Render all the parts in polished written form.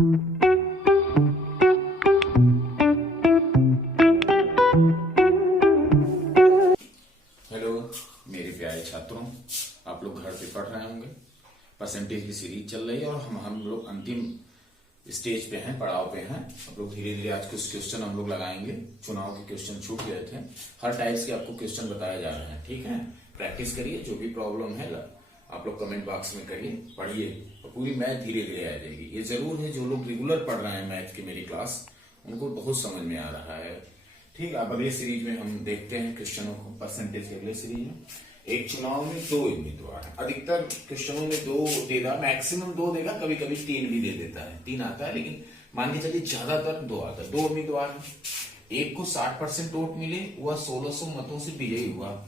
Hello मेरे प्यारे छात्रों, आप लोग घर पे पढ़ रहे होंगे। परसेंटेज की सीरीज चल रही है और हम लोग अंतिम स्टेज पे हैं, पड़ाव पे हैं। आप लोग धीरे धीरे आज कुछ क्वेश्चन हम लोग लगाएंगे। चुनाव के क्वेश्चन छूट गए थे, हर टाइप्स के आपको क्वेश्चन बताए जा रहे हैं। ठीक है, प्रैक्टिस करिए। जो भी प्रॉब्लम है आप लोग कमेंट बॉक्स में करिए, पढ़िए और पूरी मैथ धीरे धीरे आ जाएगी। ये जरूर है जो लोग रेगुलर पढ़ रहे हैं मैथ की मेरी क्लास, उनको बहुत समझ में आ रहा है। ठीक है, अब अगले सीरीज में हम देखते हैं क्वेश्चनों को। परसेंटेज के अगले सीरीज में एक चुनाव में 2 उम्मीदवार है। अधिकतर क्वेश्चनों में 2 देगा, मैक्सिमम 2 देगा, कभी कभी 3 भी दे देता है। 3 आता है, लेकिन मान के चलिए ज्यादातर 2 आता है। 2 उम्मीदवार है, एक को 60% वोट मिले, वह 1600 मतों से विजयी हुआ।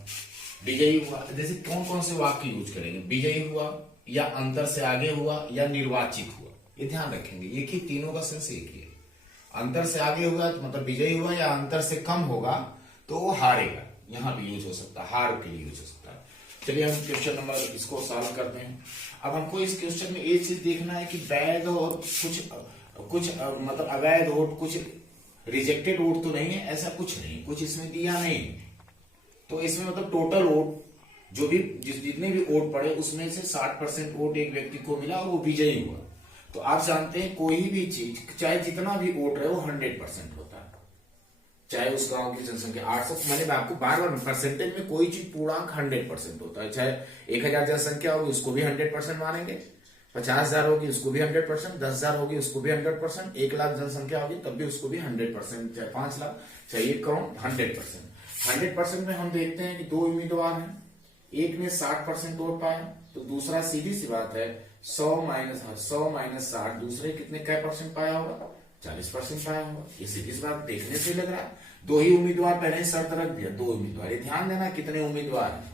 विजयी हुआ जैसे कौन कौन से वाक्य यूज करेंगे? विजयी हुआ, या अंतर से आगे हुआ, या निर्वाचित हुआ। ये ध्यान रखेंगे, एक ही, तीनों का सेंस एक ही है। अंतर से आगे हुआ तो मतलब विजयी हुआ, या अंतर से कम होगा तो वो हारेगा। यहां भी यूज हो सकता है, हार के लिए यूज हो सकता है। चलिए हम क्वेश्चन नंबर इसको सॉल्व करते हैं। अब हमको इस क्वेश्चन में एक चीज देखना है कि वैध और कुछ मतलब अवैध वोट, कुछ रिजेक्टेड वोट तो नहीं है, ऐसा कुछ नहीं, कुछ इसमें दिया नहीं। तो इसमें मतलब टोटल वोट जो भी जितने भी वोट पड़े उसमें से 60% वोट एक व्यक्ति को मिला और वो विजयी हुआ। तो आप जानते हैं कोई भी चीज चाहे जितना भी वोट रहे वो 100% होता है। चाहे उस गांव की जनसंख्या 800, मैंने आपको बार बार, परसेंटेज में कोई चीज पूर्णांक 100% होता है। चाहे 1000 जनसंख्या होगी उसको भी 100% मानेंगे, 50,000 होगी उसको भी 100%, 10,000 होगी उसको भी 100%, 1 लाख जनसंख्या होगी तब भी उसको भी 100%, चाहे 5 लाख, चाहे 1 करोड़, 100%। 100% में हम देखते हैं कि 2 उम्मीदवार हैं, एक ने 60% वोट पाया, तो दूसरा सीधी सी बात है 100 माइनस 60, दूसरे कितने क्या परसेंट पाया होगा? 40% पाया होगा। ये सीधी सी बात देखने से लग रहा है। 2 ही उम्मीदवार, पहले ही शर्त रख दिया 2 उम्मीदवार। ये ध्यान देना कितने उम्मीदवार हैं।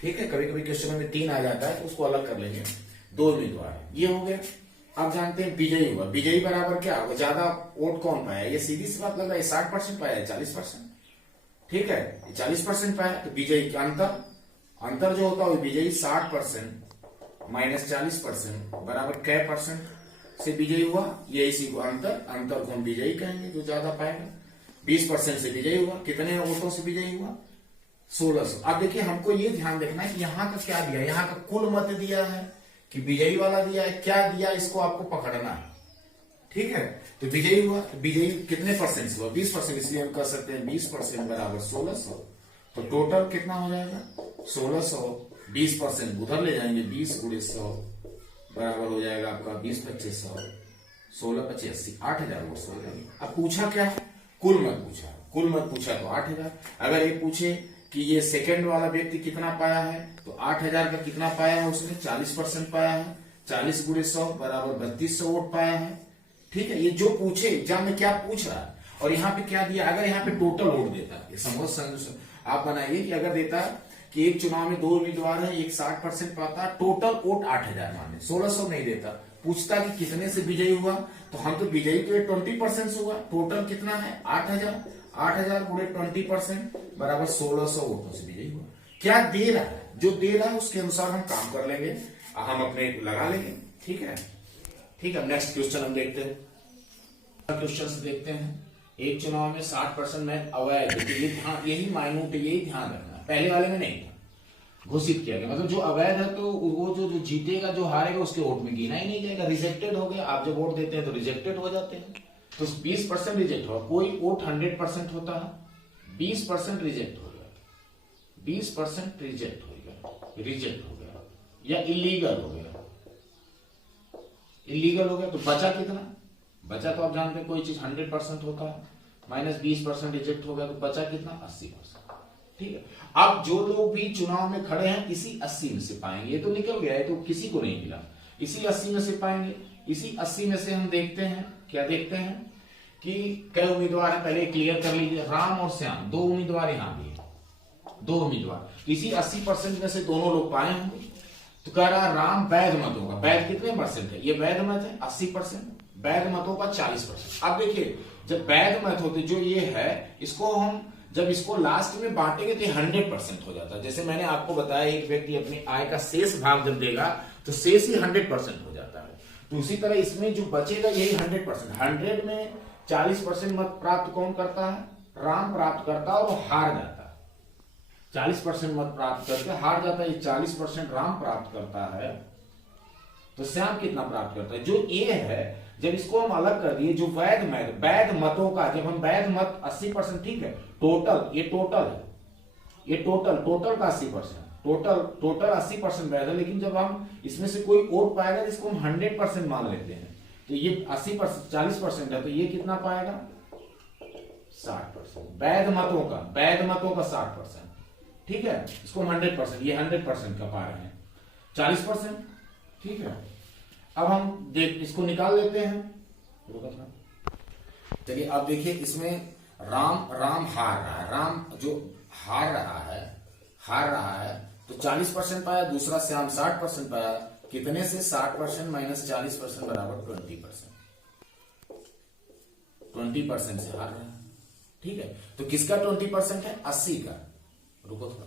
ठीक है, कभी कभी क्वेश्चन में 3 आ जाता है तो उसको अलग कर लेंगे। 2 उम्मीदवार ये हो गया। अब जानते हैं विजयी हुआ। विजयी बराबर क्या होगा? ज्यादा वोट कौन पाया? ये सीधी सी बात लग रहा है 60% पाया है, 40%। ठीक है, 40% पाया तो विजयी का अंतर जो होता है विजयी 60% माइनस 40% बराबर कै परसेंट से विजयी हुआ? ये इसी को अंतर को हम विजयी कहेंगे जो ज्यादा पाएगा। 20% से विजयी हुआ, कितने वोटों से विजयी हुआ? 1600। अब देखिए हमको ये ध्यान देखना है कि यहाँ का क्या दिया, यहाँ का कुल मत दिया है कि विजयी वाला दिया है, क्या दिया इसको आपको पकड़ना है। ठीक है, तो विजयी हुआ, विजयी कितने परसेंट से हुआ? 20%, इसलिए हम कह सकते हैं 20% बराबर 1600। तो टोटल कितना हो जाएगा? 1600, 20% उधर ले जाएंगे, 20 × 100 बराबर हो जाएगा आपका 20 × 25 100, 16 × 25 80, 8000 वोट हो जाएंगे। अब पूछा क्या है? कुल मत पूछा। कुल मत पूछा तो 8000। अगर ये पूछे कि ये सेकंड वाला व्यक्ति कितना पाया है, तो 8000 का कितना पाया है उसने? 40% पाया है। 40 × 100 बराबर 3200 वोट पाया है। ठीक है, ये जो पूछे एग्जाम में क्या पूछ रहा है और यहाँ पे क्या दिया। अगर यहाँ पे टोटल वोट देता, ये समझ आप बनाइए कि अगर देता कि एक चुनाव में 2 उम्मीदवार है, एक 60% पाता, टोटल वोट 8000 माने, 1600 नहीं देता। पूछता कि कितने से विजयी हुआ, तो हम तो विजयी तो 20% से हुआ। टोटल कितना है? 8000। 8000 × 20% बराबर 1600 वोटों से विजयी हुआ। क्या दे रहा है, जो दे रहा है उसके अनुसार हम काम कर लेंगे, हम अपने लगा लेंगे। ठीक है, ठीक है। नेक्स्ट क्वेश्चन हम देखते हैं। क्वेश्चन देखते हैं। एक चुनाव में 60% में अवैध, यही माइनूट, यही ध्यान रखना। पहले वाले में नहीं था, घोषित किया गया। मतलब जो अवैध है तो वो जो जीतेगा, जो हारेगा उसके वोट में गिना ही नहीं जाएगा, रिजेक्टेड हो गया। आप जब वोट देते हैं तो रिजेक्टेड हो जाते हैं। तो 20% रिजेक्ट होगा। कोई वोट 100% होता है, 20% रिजेक्ट हो गया, 20% रिजेक्ट हो गया या इलीगल हो गया। इलीगल हो गया तो बचा कितना? बचा तो आप जानते हैं कोई चीज 100% होता है, माइनस 20% रिजेक्ट हो गया तो बचा कितना? 80%। ठीक है, अब जो लोग भी चुनाव में खड़े हैं इसी 80 में से पाएंगे। ये तो निकल गया है, तो किसी को नहीं मिला, इसी 80 में से पाएंगे। इसी 80 में से हम देखते हैं, क्या देखते हैं कि कई उम्मीदवार है। पहले क्लियर कर लीजिए, राम और श्याम 2 उम्मीदवार यहाँ भी है, 2 उम्मीदवार। इसी 80% में से दोनों लोग पाए होंगे। तो कह रहा राम वैध मत होगा। वैध कितने परसेंट है? ये वैध मत है 80%, वैध मतों का 40%। अब देखिए जब वैध मत होते जो ये है, इसको हम जब इसको लास्ट में बांटेंगे तो 100% हो जाता है। जैसे मैंने आपको बताया, एक व्यक्ति अपनी आय का शेष भाग जब देगा तो शेष ही 100% हो जाता है। तो उसी तरह इसमें जो बचेगा यही 100%। 100 में 40% मत प्राप्त कौन करता है? राम प्राप्त करता है और वो हार जाता है। 40% मत प्राप्त करके हार जाता है, 40% राम प्राप्त करता है। तो श्याम कितना प्राप्त करता है? जो ए है, जब इसको हम अलग कर दिए, जो वैध मतों का, जब हम वैध मत 80%, ठीक है, टोटल, ये टोटल है, ये टोटल का 80%, टोटल 80% वैध है। लेकिन जब हम इसमें से कोई वोट पाएगा जिसको हम 100% मान लेते हैं, तो ये 80% 40% है, तो ये कितना पाएगा? 60%। वैध मतों का 60%, ठीक है, इसको हम 100%, ये 100% का पा रहे हैं, 40%, ठीक है। अब हम इसको निकाल लेते हैं। चलिए अब देखिए, इसमें राम हार रहा है, राम जो हार रहा है, तो 40% पाया, दूसरा श्याम 60% पाया। कितने से? 60% माइनस 40% बराबर 20%। 20% से हार रहा है, ठीक है। तो किसका 20% है? 80 का। रुको थोड़ा,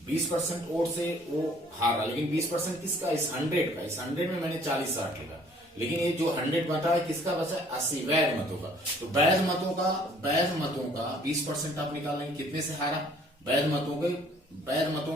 20% और से वो हारा, लेकिन 20% किसका? इस 100 का। इस 100 में मैंने 40-60 लिखा, लेकिन ये जो 100 बचा है किसका बचा है? 80 वैध मतों का। तो वैध मतों का 20% आप निकालेंगे। कितने से हारा? वैध मतों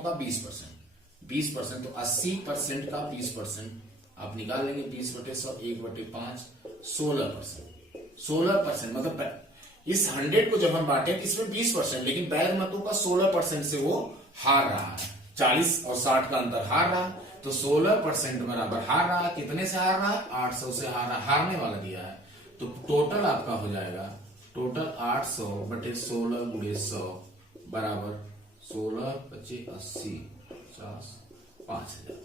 का 20%, तो 80% का 20% आप निकाल लेंगे। 20/100, 1/5, 16%। मतलब इस 100 को जब हम बांटे, इसमें 20%, लेकिन वैध मतों का 16% से वो हार रहा है। 40 और 60 का अंतर हार रहा है, तो 16% बराबर हार रहा है। कितने से हार रहा है? 800 से हार रहा है, हारने वाला दिया है। तो टोटल आपका हो जाएगा, टोटल 800/16 × 100 बराबर 16, 25, 80, 50, 5000।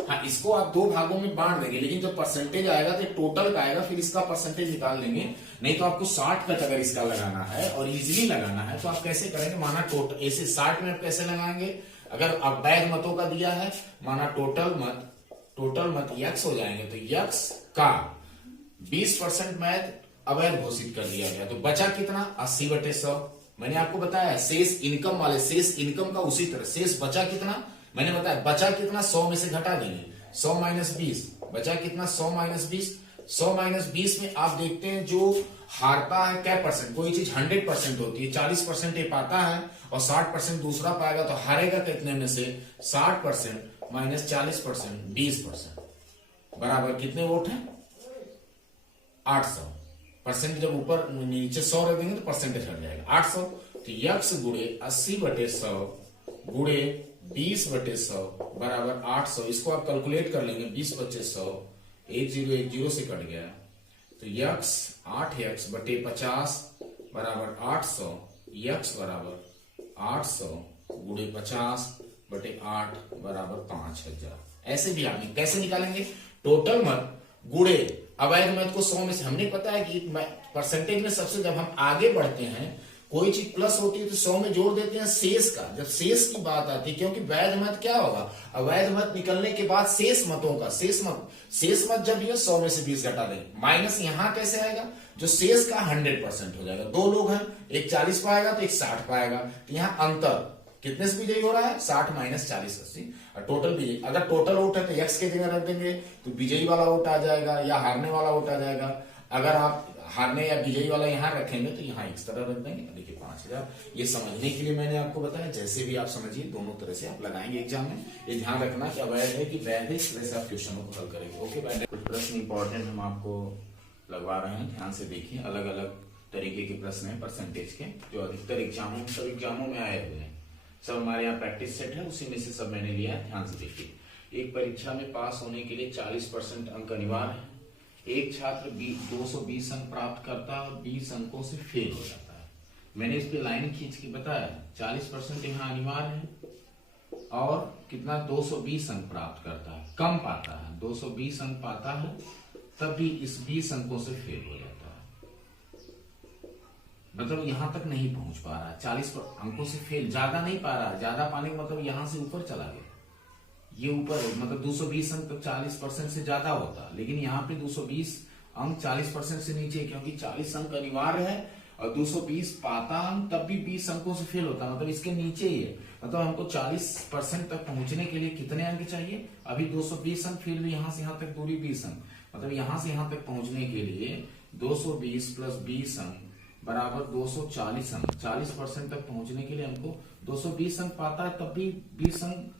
हाँ, इसको आप दो भागों में बांट देंगे, लेकिन जब परसेंटेज आएगा तो टोटल का आएगा, फिर इसका परसेंटेज निकाल लेंगे। नहीं तो आपको 60 का अगर इसका लगाना है और इजीली लगाना है तो आप कैसे करेंगे? माना टोटल, ऐसे 60 में आप कैसे लगाएंगे? अगर आप वैध मतों का दिया है, माना टोटल मत यक्स हो जाएंगे, तो यक्स का 20% वैध अवैध घोषित कर दिया गया, तो बचा कितना? 80/100। मैंने आपको बताया शेष इनकम का उसी तरह शेष बचा कितना, मैंने बताया बचा कितना, 100 में से घटा देंगे, 100 - 20 बचा कितना, 100 - 20। 100 - 20 में आप देखते हैं जो हारता है क्या परसेंट, कोई चीज 100% होती है, 40% ये पाता है और 60% दूसरा पाएगा, तो हारेगा कितने में से? 60% माइनस 40%, 20% बराबर कितने वोट हैं? 800। परसेंट जब ऊपर नीचे 100 रख देंगे तो परसेंटेज हट जाएगा, 800। तो यक्स गुणे 80/100 गुणे 20/100 बराबर 800। इसको आप कैलकुलेट कर लेंगे, 20/100, 1010 से कट गया, तो यक्स 8x/50 बराबर 800। यक्स बराबर 800 गुणे 50/8 बराबर 5000। ऐसे भी आप कैसे निकालेंगे? टोटल मत गुणे अवैध मत को 100 में से, हमने पता है कि परसेंटेज में सबसे जब हम आगे बढ़ते हैं कोई चीज प्लस होती है तो 100 में जोड़ देते हैं शेष का, जब शेष की बात आती है, क्योंकि वैध मत क्या होगा? अवैध मत निकलने के बाद शेष मतों का शेष मत जब ये 100 में से 20 घटा देंगे, माइनस यहां कैसे आएगा? जो शेष का 100% हो जाएगा। दो लोग हैं, एक 40 पाएगा तो एक 60 पाएगा, तो यहाँ अंतर कितने से विजयी हो रहा है? 60 माइनस 40, 80। और टोटल विजयी, अगर टोटल वोट है तो एक्स की जगह रख देंगे तो विजयी वाला वोट आ जाएगा या हारने वाला वोट आ जाएगा। अगर आप हारने या विजयी वाला यहाँ रखेंगे तो यहाँ इस तरह रख देंगे। देखिए 5000। ये समझने के लिए मैंने आपको बताया, जैसे भी आप समझिए दोनों तरह से आप लगाएंगे एग्जाम में। ये ध्यान रखना कि अवैध है कि वैध है, इस तरह से आप क्वेश्चनों को हल करेंगे। ओके, कुछ प्रश्न इंपॉर्टेंट हम आपको लगवा रहे हैं, ध्यान से देखिए। अलग अलग तरीके के प्रश्न है परसेंटेज के, जो अधिकतर सब एग्जामों में आए हुए हैं। सब हमारे यहाँ प्रैक्टिस सेट है, उसी में से सब मैंने लिया है, ध्यान से देखिए। एक परीक्षा में पास होने के लिए 40% अंक अनिवार्य है। एक छात्र 220 अंक प्राप्त करता है और 20 अंकों से फेल हो जाता है। मैंने इस पे लाइन खींच के बताया 40% यहाँ अनिवार्य है और कितना 220 अंक प्राप्त करता है, कम पाता है, 220 अंक पाता है तब भी इस 20 अंकों से फेल हो जाता है। मतलब यहां तक नहीं पहुंच पा रहा है, 40 अंकों से फेल, ज्यादा नहीं पा रहा, ज्यादा पाने का मतलब यहां से ऊपर चला गया, ये ऊपर मतलब 220 अंक तक 40% से ज्यादा होता, लेकिन यहाँ पे 220 अंक 40% से नीचे, क्योंकि 40 अंक अनिवार्य है और 220 पाता अंक तब भी 20 अंकों से फेल होता, मतलब इसके नीचे ही है। मतलब हमको 40% तक पहुंचने के लिए कितने अंक चाहिए? अभी 220 अंक, फिर भी यहां से यहां तक दूरी 20 अंक, मतलब यहां से यहां तक पहुंचने के लिए 220 प्लस 20 अंक बराबर 240 अंक। 40% तक पहुंचने के लिए हमको 220 अंक पाता है, तब भी 20 अंक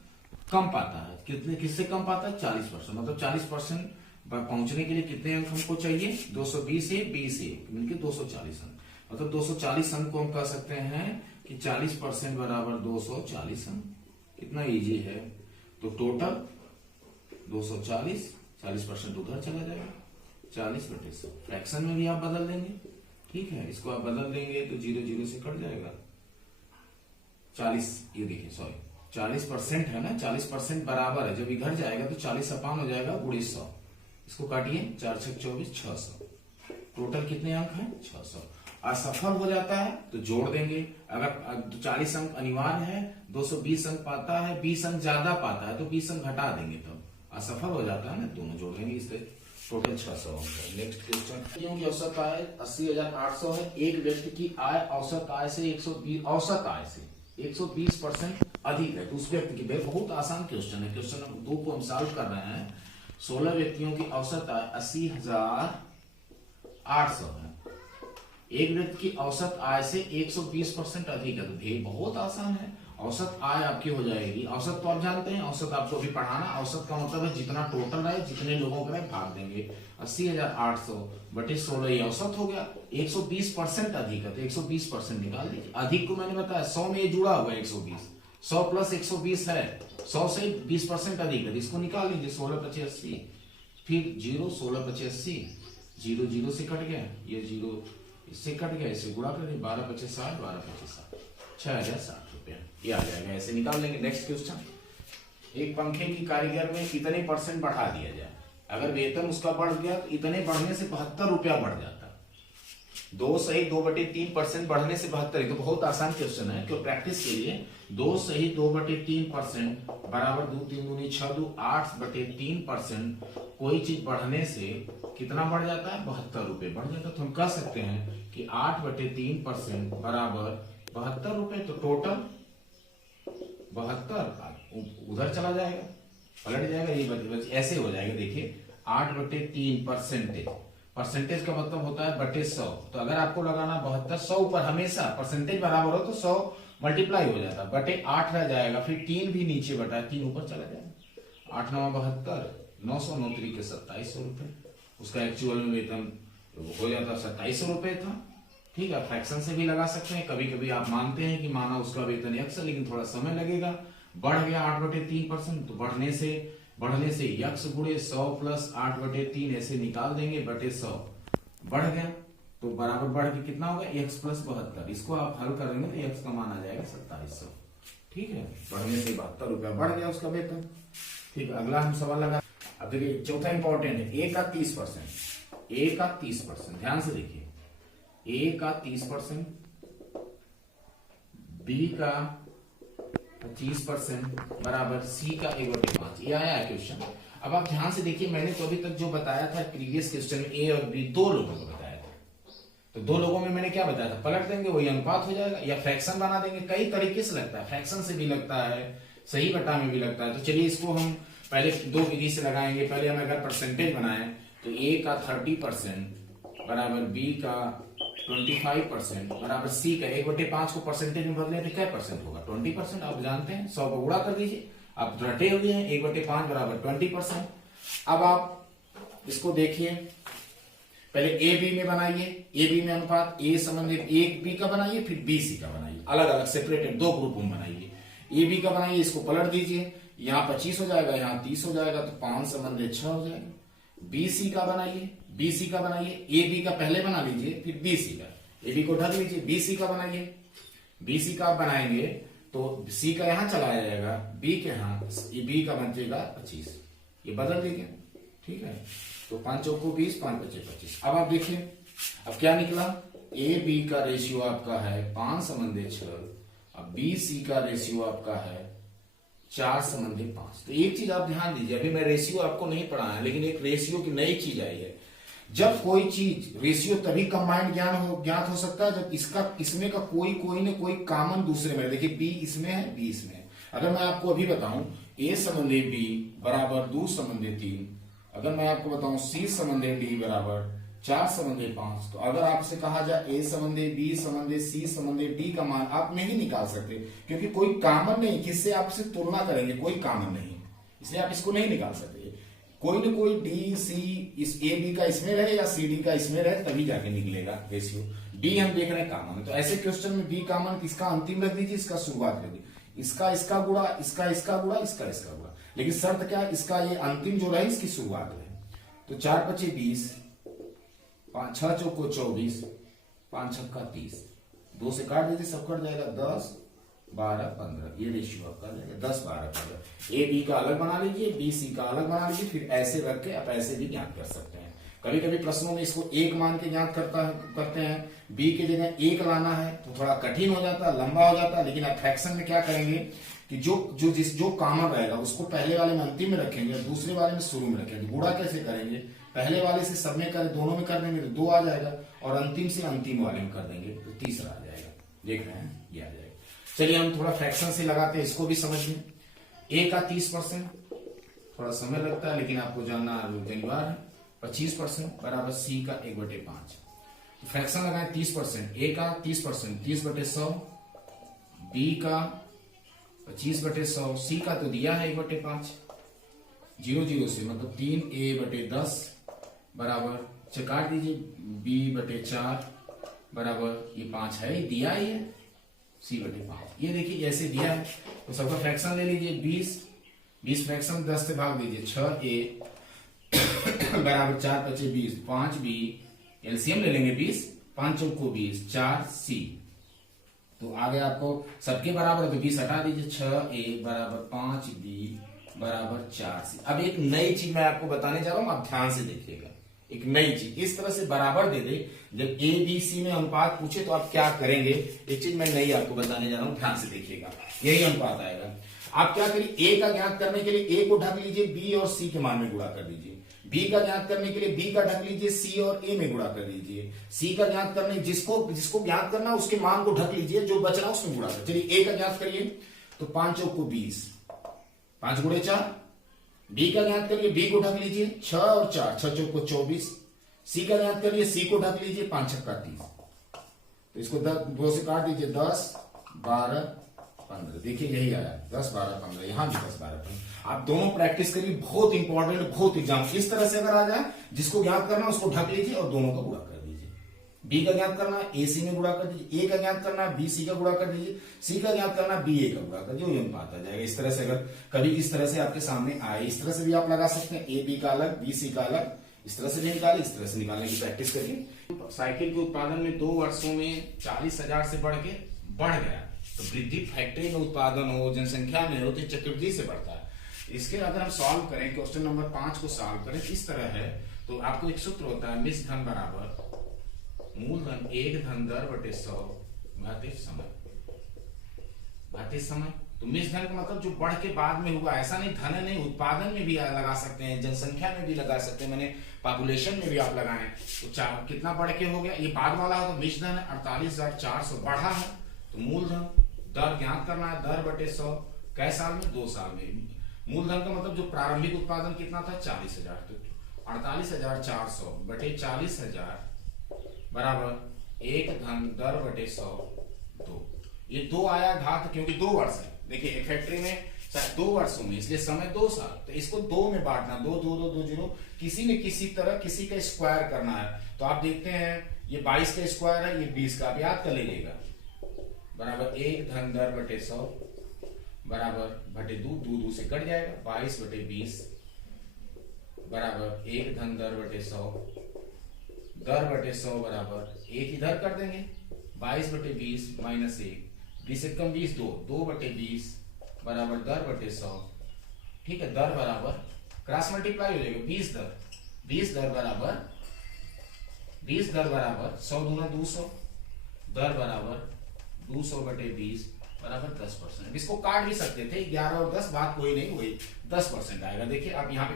कम पाता है। कितने, किससे कम पाता है? 40%। मतलब 40% पहुंचने के लिए कितने अंक हमको चाहिए? 220 से 20 मिलकर 240 अंक। मतलब 240 अंक को हम कह सकते हैं कि 40% बराबर 240 अंक। कितना इजी है। तो टोटल 240, 40% उधर चला जाएगा, 40/100। फ्रैक्शन में भी आप बदल देंगे, ठीक है, इसको आप बदल देंगे तो 0 0 से कट जाएगा। 40, ये देखिए सॉरी 40% है ना, 40% बराबर है, जब इधर जाएगा तो 40 अपान हो जाएगा गुणे 100। इसको काटिए, 4 6 24, 600। टोटल कितने अंक हैं? 600। असफल हो जाता है तो जोड़ देंगे। अगर 40 अंक अनिवार्य है, 220 अंक पाता है, 20 अंक ज्यादा पाता है तो 20 अंक घटा देंगे। तब असफल हो जाता है ना, दोनों जोड़ देंगे, इससे टोटल 600 अंक है। नेक्स्ट क्वेश्चन, क्योंकि औसत आय 80,800 है, एक व्यक्ति की आय औसत आय से 120 औसत आय से 120% अधिक है तो उस व्यक्ति की, बहुत आसान क्वेश्चन है। क्वेश्चन नंबर 2 को हम सॉल्व कर रहे हैं। 16 व्यक्तियों की औसत आय 80,800 है, एक व्यक्ति की औसत आय से 120% अधिक है, तो बहुत आसान है। औसत आय आपकी हो जाएगी, औसत तो आप जानते हैं, औसत आपको भी पढ़ाना। औसत का मतलब है जितना टोटल रहे, जितने लोगों का रहे भाग देंगे। 80,800 बटे 16, ये औसत हो गया। 120% अधिक है तो 120% निकाल दीजिए। अधिक को मैंने बताया 100 में ये जुड़ा हुआ है, 120, 100 प्लस 120 है, 100 से 20% अधिक है, इसको निकाल लीजिए। 16 × 80, फिर 0, 16 × 80, 0 0 से कट गया, ये 0 इससे कट गया, इससे गुणा कर दिए, 12 × 50, 12 × 50, 6,060 रुपया, ये आ जाएगा। ऐसे निकाल लेंगे। नेक्स्ट क्वेश्चन, एक पंखे की कारीगर में कितने % बढ़ा दिया जाए? अगर वेतन उसका बढ़ गया तो इतने बढ़ने से 72 रुपया बढ़ जाता। 2 सही 2/3% बढ़ने से 72, तो बहुत आसान क्वेश्चन है, क्यों प्रैक्टिस के लिए। 2 सही 2/3% बराबर 2 3 दूनी 6 2 8/3%। कोई चीज बढ़ने से कितना बढ़ जाता है? 72 रुपए बढ़ जाता है। तो हम कह सकते हैं कि 8/3% बराबर 72 रुपए। तो टोटल 72 उधर चला जाएगा, पलट जाएगा, ये ऐसे हो जाएगा। देखिए 8/3% परसेंटेज का मतलब होता है बटे 100। तो अगर आपको लगाना 72, 100 ऊपर हमेशा परसेंटेज बराबर हो तो 100 मल्टीप्लाई हो जाता है, बटे 8 रह जाएगा, फिर 3 भी नीचे बटा 3 ऊपर चला जाएगा। 8 9 72, 900 9 3 के 2700 रुपए। उसका एक्चुअल में वेतन हो जाता 2700 रुपए था, ठीक है। फ्रैक्शन से भी लगा सकते हैं। कभी कभी आप मानते हैं कि माना उसका वेतन x है, लेकिन थोड़ा समय लगेगा। बढ़ गया 8/3%, तो बढ़ने से यक्स गुणे 100 प्लस 8/3 ऐसे निकाल देंगे, बटे 100 बढ़ गया तो बराबर बढ़ के कितना होगा? x plus 72। इसको आप हल करेंगे तो x का मान आ जाएगा 2700, ठीक है। बढ़ने से 72 रुपया बढ़ गया उसका वेतन, ठीक है। अगला हम सवाल लगा। अब देखिए चौथा इंपॉर्टेंट है, a का 30%, a का 30%, ध्यान से देखिए, a का 30%, b का 25% बराबर c का 1/5। ये आया है क्वेश्चन। अब आप ध्यान से देखिए, मैंने तो अभी तक जो बताया था प्रीवियस क्वेश्चन में a और b दो लोगों को बताया था। तो दो लोगों में मैंने क्या बताया था? पलट देंगे, वही अनुपात हो जाएगा, या फ्रैक्शन बना देंगे। कई तरीके से लगता है, फ्रैक्शन से भी लगता है, सही बटा में भी लगता है। तो चलिए इसको हम पहले दो विधि से लगाएंगे। पहले हम अगर परसेंटेज बनाए तो a का 30% बराबर b का 25% बराबर c का 1/5 को परसेंटेज में बदले तो क्या % होगा? 20%। आप जानते हैं, 100 को गुणा कर दीजिए, आप रटे हुए हैं। 1/5 बराबर 20%। अब आप इसको देखिए, पहले ए बी में बनाइए, ए बी में अनुपात a संबंधित एक बी का बनाइए, फिर बी सी का बनाइए, अलग अलग सेपरेटेड दो ग्रुप में बनाइए। ए बी का बनाइए, इसको पलट दीजिए, यहाँ 25 हो जाएगा, यहाँ 30 हो जाएगा, तो 5 संबंधित 6 हो जाएगा। बी सी का बनाइए, बी सी का बनाइए, ए बी का पहले बना लीजिए, फिर बी सी का, ए बी को ढक लीजिए, बी सी का बनाइए। बी सी का आप बनाएंगे तो सी का यहां चलाया जाएगा, बी के यहां बी का बचेगा 25, ये बदल देंगे, ठीक है। तो 5 चौको 20, 5 बचे 25। अब आप देखिए, अब क्या निकला? ए बी का रेशियो आपका है 5/6, अब बी सी का रेशियो आपका है 4/5। तो एक चीज आप ध्यान दीजिए, अभी मैं रेशियो आपको नहीं पढ़ाया, लेकिन एक रेशियो की नई चीज आई है। जब कोई चीज रेशियो तभी कंबाइंड ज्ञात हो सकता है जब इसमें का कोई न कोई कॉमन दूसरे में। देखिए बी इसमें है, बी इसमें है। अगर मैं आपको अभी बताऊं ए समंदे बी बराबर 2 समंदे 3, अगर मैं आपको बताऊं सी समंदे डी बराबर 4 समंदे 5, तो अगर आपसे कहा जाए ए समंदे बी समंदे सी समंदे डी का मान आप नहीं निकाल सकते, क्योंकि कोई कॉमन नहीं, किससे आपसे तुलना करेंगे, कोई कॉमन नहीं, इसलिए आप इसको नहीं निकाल सकते। कोई न कोई डी सी इस ए बी का इसमें रहे या सी डी का इसमें रहे तभी जाके निकलेगा रेशियो। डी हम देख रहे हैं कॉमन है, तो ऐसे क्वेश्चन में बी कॉमन, इसका अंतिम रख दीजिए, इसका शुरुआत रख दीजिए, इसका गुणा, इसका गुणा, इसका गुणा, लेकिन शर्त क्या है, इसका ये अंतिम जो रहे इसकी शुरुआत रहे। तो 4 पचे 20, 6 चौको 24, 5 छक्का 30, 2 से काट दीजिए, सब कट जाएगा, 10 12 15, ये रेशियो आपका जाएगा 10 12 15। ए बी का अलग बना लीजिए, बी सी का अलग बना लीजिए, फिर ऐसे रख के आप ऐसे भी ज्ञात कर सकते हैं। कभी कभी प्रश्नों में इसको एक मान के ज्ञात करते हैं, बी के जगह एक लाना है तो थोड़ा कठिन हो जाता है, लंबा हो जाता है, लेकिन आप फ्रैक्शन में क्या करेंगे कि जो कॉमन रहेगा उसको पहले वाले में अंतिम में रखेंगे और दूसरे वाले में शुरू में रखेंगे। गुणा कैसे करेंगे, पहले वाले से सब में करें, दोनों में कर देंगे तो 2 आ जाएगा, और अंतिम से अंतिम वाले में कर देंगे तो तीसरा आ जाएगा। देख रहे हैं, ये आ जाएगा। चलिए हम थोड़ा फ्रैक्शन से लगाते हैं, इसको भी समझिए। ए का 30%, थोड़ा समय लगता है लेकिन आपको जानना अनिवार्य है, 25% बराबर सी का 1/5। फ्रैक्शन लगाए 30%, ए का 30%, 30/100, बी का 25/100, सी का तो दिया है 1/5, 0 0 से मतलब 3a/10 बराबर काट दीजिए, b/4 बराबर ये 5 है, ये दिया ही है, c/5। ये देखिए ऐसे दिया है, तो सबका फ्रैक्शन ले लीजिए, 20 फ्रैक्शन 10 से भाग दीजिए, 6a बराबर 4 पचे 20, 5b, एलसीएम ले लेंगे 20, 5 चौको 20, 4c। तो आगे आपको सबके बराबर है तो 20 हटा दीजिए, 6a बराबर 5b बराबर 4c। अब एक नई चीज मैं आपको बताने जा रहा हूं, आप ध्यान से देखिएगा। एक नई चीज, इस तरह से बराबर दे दे, जब ए बी सी में अनुपात पूछे तो आप क्या करेंगे, एक चीज मैं नई आपको बताने जा रहा हूं, ध्यान से देखिएगा। यही अनुपात आएगा। आप क्या करिए, ए का ज्ञात करने के लिए ए को ढक लीजिए, बी और सी के मान में गुणा कर दीजिए। बी का ज्ञात करने के लिए बी का ढक लीजिए, सी और ए में गुणा कर दीजिए। सी का ज्ञात करने जिसको ज्ञात करना उसके मान को ढक लीजिए, जो बच रहा उसमें गुणा कर। चलिए ए का ज्ञात करिए, तो 5 चौको 20, 5 गुणे 4। बी का ज्ञात करिए, बी को ढक लीजिए, 6 और 4, 6 चौको 24। सी का ज्ञात करिए, सी को ढक लीजिए, 5 छक्का 30। तो इसको 2 से काट दीजिए, 10 12 15। देखिए यही आया 10 12 15, यहां भी 10 12 15। आप दोनों प्रैक्टिस करिए, बहुत इंपॉर्टेंट, बहुत एग्जाम। इस तरह से अगर आ जाए, जिसको ज्ञात करना उसको ढक लीजिए और दोनों का गुणा कर दीजिए। बी का ज्ञात करना ए सी में गुणा कर दीजिए, ए का ज्ञात करना बी सी का गुणा कर दीजिए, सी का ज्ञात करना बी ए का गुणा कर दीजिए, अनुपात आ जाएगा। इस तरह से अगर कभी इस तरह से आपके सामने आए, इस तरह से भी आप लगा सकते हैं, ए बी का अलग बी सी का अलग, इस तरह से भी निकाले, इस तरह से निकालने की प्रैक्टिस करिए। साइकिल के उत्पादन में 2 वर्षों में 40,000 से बढ़ गया, तो वृद्धि फैक्ट्री में उत्पादन हो, जनसंख्या में हो, तो चक्रवृद्धि से बढ़ता है। इसके अगर हम सॉल्व करें, क्वेश्चन नंबर 5 को सॉल्व करें, इस तरह है, तो आपको एक सूत्र होता है, मिश्र धन बराबर मूलधन 1 धन दर बटे 100 घातीय समय। तो मिश्र धन का मतलब जो बढ़ के बाद में हुआ, ऐसा नहीं धन नहीं, उत्पादन में भी लगा सकते हैं, जनसंख्या में भी लगा सकते हैं, मैंने पॉपुलेशन में भी आप लगाएं। तो कितना बढ़ के हो गया, ये बाद वाला होगा, मिश्र धन 48,400 बढ़ा है, तो मूलधन दर ज्ञात करना है, दर बटे 100, कै साल में, 2 साल में। मूलधन का मतलब जो प्रारंभिक उत्पादन कितना था, 40,000, तो 48,400 बटे 40,000 बराबर 1 धन दर बटे 100 2। ये 2 आया घात, क्योंकि 2 वर्ष है। देखिए एक फैक्ट्री में 2 वर्षों में, इसलिए समय 2 साल, तो इसको 2 में बांटना, 2 2 2 2 0, किसी न किसी तरह किसी का स्क्वायर करना है। तो आप देखते हैं ये 22 का स्क्वायर है, ये 20 का, आप याद कर लीजिएगा, बराबर 1 धन दर बटे 100 बराबर बटे 2 से कट जाएगा, 22 बटे 20 बराबर 1 धन दर बटे 100, दर बटे 100 बराबर 1 इधर कर देंगे, 22 बटे 20 माइनस 1, 20 से कम 20 2 बटे 20 बराबर दर बटे 100। ठीक है, दर बराबर क्रॉस मल्टीप्लाई हो जाएगा, 20 दर बराबर 100 दूना 200, दर बराबर 200 बटे 20 बराबर 10%। इसको काट भी सकते थे, 11 और 10, बात कोई नहीं, वही 10% आएगा। देखिए अब यहाँ पे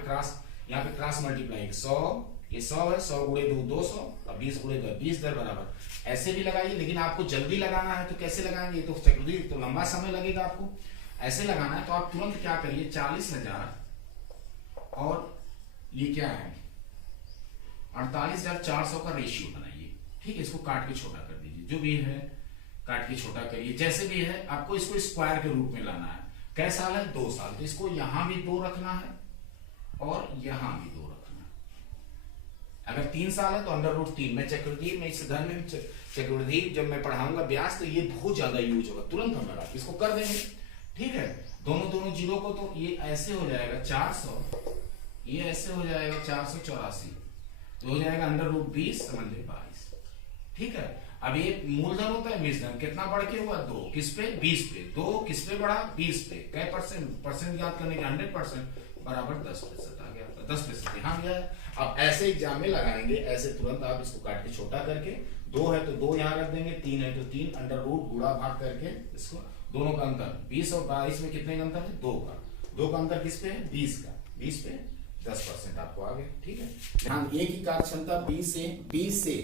क्रॉस मल्टीप्लाई, 100 ये 100 है, 100 गुणे 2 200 और 20 गुणे 2 20 दर बराबर। ऐसे भी लगाइए, लेकिन आपको जल्दी लगाना है तो कैसे लगाएंगे, तो चक्रवृद्धि तो लंबा समय लगेगा आपको। ऐसे लगाना है तो आप तुरंत क्या करिए, 40,000 और ये क्या है 48,400 का रेशियो बनाइए। ठीक है, इसको काट के छोटा कर दीजिए, जो भी है काट के छोटा करिए, जैसे भी है। आपको इसको स्क्वायर के रूप में लाना है। कै साल है, 2 साल, तो इसको यहां भी 2 रखना है और यहां भी 2 रखना है। अगर 3 साल है तो अंडर रूट 3 में चक्रवृद्धि में, इस घर में चक्रवृद्धि जब मैं पढ़ाऊंगा ब्याज तो ये बहुत ज्यादा यूज होगा, तुरंत हम लगा इसको कर देंगे। ठीक है, दोनों जीरो को, तो ये ऐसे हो जाएगा 400, ये ऐसे हो जाएगा 484, तो हो जाएगा अंडर रूट 20 समझ ले 22। ठीक है, अब ये मूलधन होता है बीजधन, कितना बढ़ के हुआ 2, किस पे 20 पे, 2 किस पे बढ़ा 20 पे, कै परसेंट याद करने के 100% बराबर 10% आ गया, 10% यहाँ गया। अब ऐसे एग्जाम में लगाएंगे, ऐसे तुरंत आप इसको काट के छोटा करके, 2 है तो 2 यहाँ रख देंगे, 3 है तो 3, अंडर रूट गुणा भाग करके इसको, दोनों का अंतर 20 और 22 में कितने का अंतर है, 2 का अंतर किस पे है 20 का, 20 पे 10% आपको आ गया। ठीक है, ध्यान, ए की कार्य क्षमता 20 से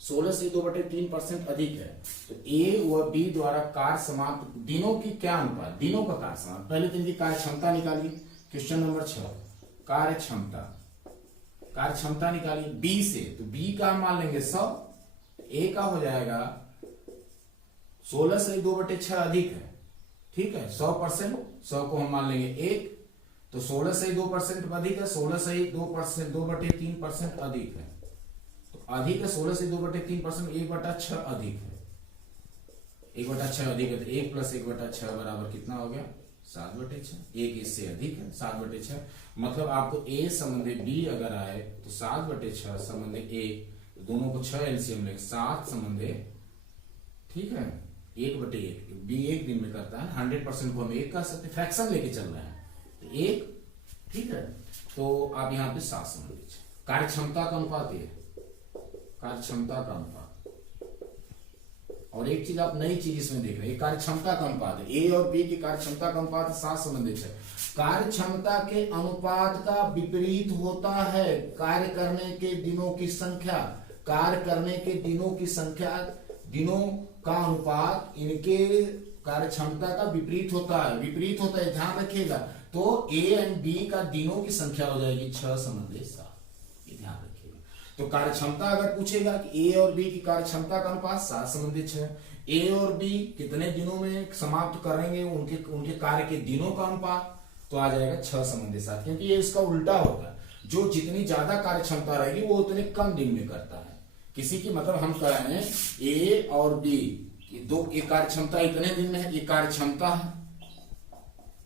16 से 2/3% अधिक है, तो ए व बी द्वारा कार्य समाप्त दिनों की क्या अनुपात, दिनों का कार्य समाप्त। पहले तो इनकी कार्य क्षमता निकालिए, क्वेश्चन नंबर 6, कार्य क्षमता निकालिए बी से, तो बी का मान लेंगे 100, ए का हो जाएगा 16 से 2/6 अधिक है। ठीक है, 100%, 100 को हम मान लेंगे 1, तो 16 से 2% अधिक है, 16 से 2%, 2/3% अधिक है, तो अधिक है 16 से 2/3%, 1/6 अधिक है, 1/6 अधिक है, तो 1 + 1/6 बराबर कितना हो गया 7/6, 1 इससे अधिक है 7/6, मतलब आपको ए संबंधी बी अगर आए तो 7/6 संबंधी ए, दोनों को 6 एलसीएम लेंगे, 7 संबंधी, ठीक है 1/1, बी 1 दिन में करता है, 100% को हम 1 कह सकते, फ्रैक्शन लेके चल रहे हैं तो 1। ठीक है, तो आप यहाँ पे 7 समझ लीजिए। कार्य क्षमता का अनुपात ये, कार्य क्षमता का अनुपात, और एक चीज आप नई चीज इसमें देख रहे हैं, कार्य क्षमता का अनुपात है, ए और बी की कार्य क्षमता का अनुपात 7 संबंधित है। कार्य क्षमता के अनुपात का विपरीत होता है कार्य करने के दिनों की संख्या, कार्य करने के दिनों की संख्या, दिनों का अनुपात इनके कार्य क्षमता का विपरीत होता है, ध्यान रखिएगा। तो ए एंड बी का दिनों की संख्या हो जाएगी 6 संबंधित 7, ये ध्यान रखिएगा। तो कार्य क्षमता अगर पूछेगा कि ए और बी की कार्य क्षमता का अनुपात 7 संबंधित 6, ए और बी कितने दिनों में समाप्त करेंगे उनके कार्य के दिनों का अनुपात, तो आ जाएगा 6 संबंधित 7, क्योंकि ये इसका उल्टा होता है, जो जितनी ज्यादा कार्य क्षमता रहेगी वो उतने कम दिन में करता है। किसी की मतलब हम कह रहे हैं ए और बी दो कार्य क्षमता इतने दिन में है, ये कार्य क्षमता है,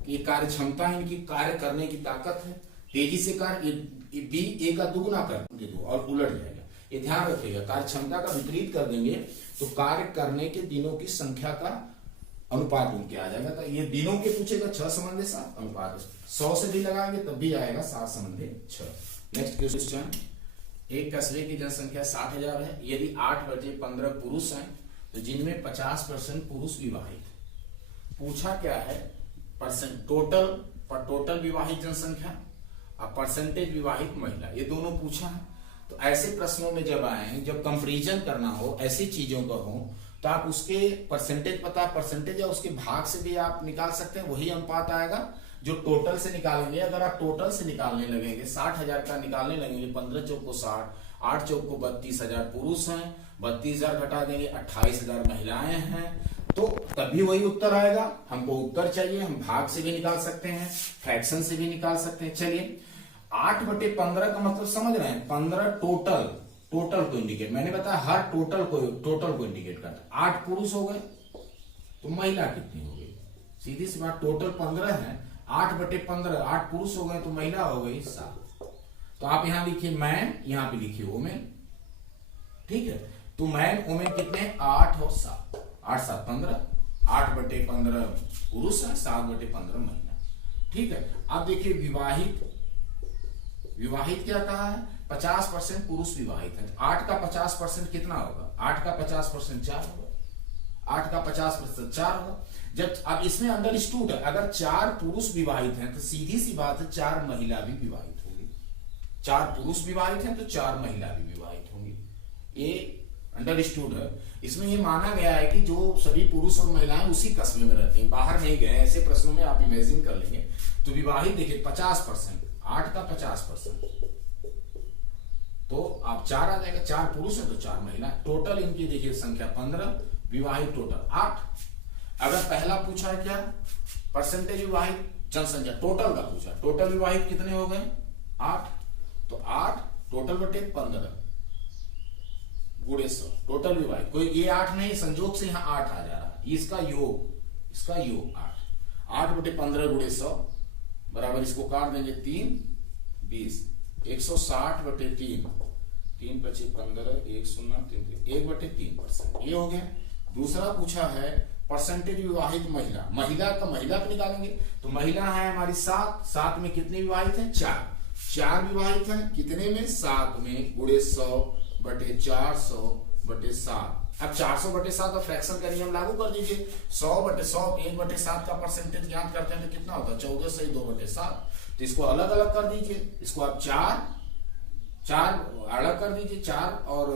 ये कार्य क्षमता इनकी कार्य करने की ताकत है, तेजी से कार्य, बी ए का दुगुना कर दो और उलट जाएगा, ये ध्यान रखिएगा। कार्य क्षमता का विपरीत कर देंगे तो कार्य करने के दिनों की संख्या का अनुपात उनके आ जाएगा। तो ये दिनों के पूछेगा 6 संबंधी 7 अनुपात, 100 से भी लगाएंगे तब भी आएगा 7 संबंधी 6। नेक्स्ट क्वेश्चन, एक कस्बे की जनसंख्या 60,000 है, यदि 8 बचे 15 पुरुष हैं तो जिनमें 50% पुरुष विवाहित। पूछा क्या है, टोटल विवाहित जनसंख्या और परसेंटेज विवाहित महिला, ये दोनों पूछा है। तो ऐसे प्रश्नों में जब आए, जब कंपैरिजन करना हो, ऐसी चीजों का हो, तो आप उसके परसेंटेज पता, परसेंटेज या उसके भाग से भी आप निकाल सकते हैं, वही अनुपात आएगा जो टोटल से निकालेंगे। अगर आप टोटल से निकालने लगेंगे, 60,000 का निकालने लगेंगे, 15 चौक को 60, 8 चौक को 32,000 पुरुष हैं, 32,000 घटा देंगे, 28,000 महिलाएं हैं, तो तभी वही उत्तर आएगा। हमको उत्तर चाहिए, हम भाग से भी निकाल सकते हैं, फ्रैक्शन से भी निकाल सकते हैं। चलिए, 8/15 का मतलब समझ रहे हैं, 15 टोटल को इंडिकेट, मैंने बताया हर टोटल को इंडिकेट करता है। 8 पुरुष हो गए तो महिला कितनी हो गई, सीधी सी बात, टोटल 15 है, 8/15, 8 पुरुष हो गए तो महिला हो गई 7। तो आप यहां लिखिए मैन, यहां पे लिखिए वुमेन, ठीक है। तो मैन वुमेन कितने, 8 और 7, 8 7 15, 8/15 पुरुष है, 7/15 महिला, ठीक है। अब देखिए विवाहित क्या कहा है, 50% पुरुष विवाहित है। 8 का 50% कितना होगा, 8 का 50% 4 होगा, 8 का 50% 4 होगा। जब अब इसमें अंडरस्टूड है, अगर 4 पुरुष विवाहित हैं तो सीधी सी बात है 4 महिला भी विवाहित होगी, 4 पुरुष विवाहित हैं तो 4 महिला भी विवाहित होंगी, ये अंडरस्टूड है। इसमें ये माना गया है कि जो सभी पुरुष और महिलाएं उसी कस्बे में रहती हैं, बाहर नहीं गए, ऐसे प्रश्नों में आप इमेजिन कर लेंगे। तो विवाहित देखिए 50%, 8 का 50%, तो आप 4 आ जाएगा, 4 पुरुष है तो 4 महिला। टोटल इनकी देखिए संख्या 15, विवाहित टोटल 8। अगर पहला पूछा है क्या, परसेंटेज विवाहित जनसंख्या टोटल का पूछा, टोटल विवाहित कितने हो गए 8, तो 8 टोटल बटे 15 गुणे 100 टोटल विवाहित। कोई ये 8 नहीं, संजोग से यहाँ 8 आ जा रहा है, इसका योग 8 बटे 15 गुणे 100 बराबर, इसको काट देंगे 3 20, 160 बटे 3, 3 पचे 15, 1 0 3 1 बटे 3%, ये हो गया। दूसरा पूछा है परसेंटेज विवाहित महिला, महिला पे निकालेंगे, तो महिला है हमारी 7 में कितने विवाहित हैं 4 विवाहित हैं, कितने में 7 में, गुणे 100 बटे 400 बटे 7। अब 400 बटे 7 का फ्रैक्शन का नियम लागू कर दीजिए, 100 बटे 100 1 बटे 7 का परसेंटेज ज्ञात करते हैं तो कितना होता है 14 से 2 बटे 7। तो इसको अलग अलग कर दीजिए, इसको आप 4 अलग कर दीजिए, 4 और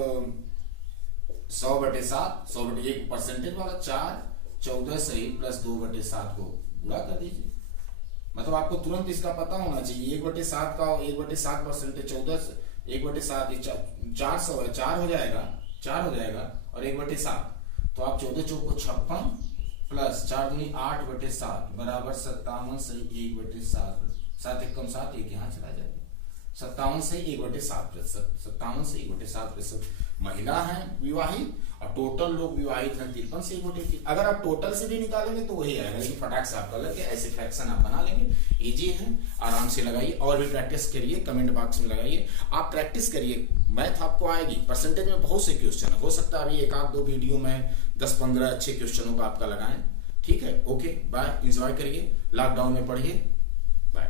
100 बटे 7, 100 बटे 1 परसेंटेज वाला 4, 14 सही प्लस 2 बटे 7 को गुणा कर दीजिए। मतलब आपको तुरंत इसका पता होना चाहिए, 1 बटे 7 का 1 बटे 7 परसेंटेज 14, 1 बटे 7 400 है, 4 हो जाएगा और 1 बटे 7, तो आप 14 चौक को 56 प्लस 4 दूनी 8 बटे 7 बराबर 57 सही 1 बटे 7, 7 एक कम 7, एक यहाँ चला जाएगा, 57 से 1 बटे 7%, 57 से 1 बटे 7% महिला है विवाहित, और टोटल लोग विवाहित हैं 53 से 1 बटे 3। अगर आप टोटल से भी निकालेंगे तो वही आएगा, लेकिन फटाक से आप कर लेंगे, ऐसे फ्रैक्शन आप बना लेंगे, इजी है, आराम से लगाइए। और भी प्रैक्टिस करिए, कमेंट बॉक्स में लगाइए, आप प्रैक्टिस करिए, मैथ आपको आएगी। परसेंटेज में बहुत से क्वेश्चन हो सकता है अभी 1-2 वीडियो में 10-15 अच्छे क्वेश्चनों का आपका लगाएं। ठीक है, ओके बाय, एंजॉय करिए, लॉकडाउन में पढ़िए, बाय।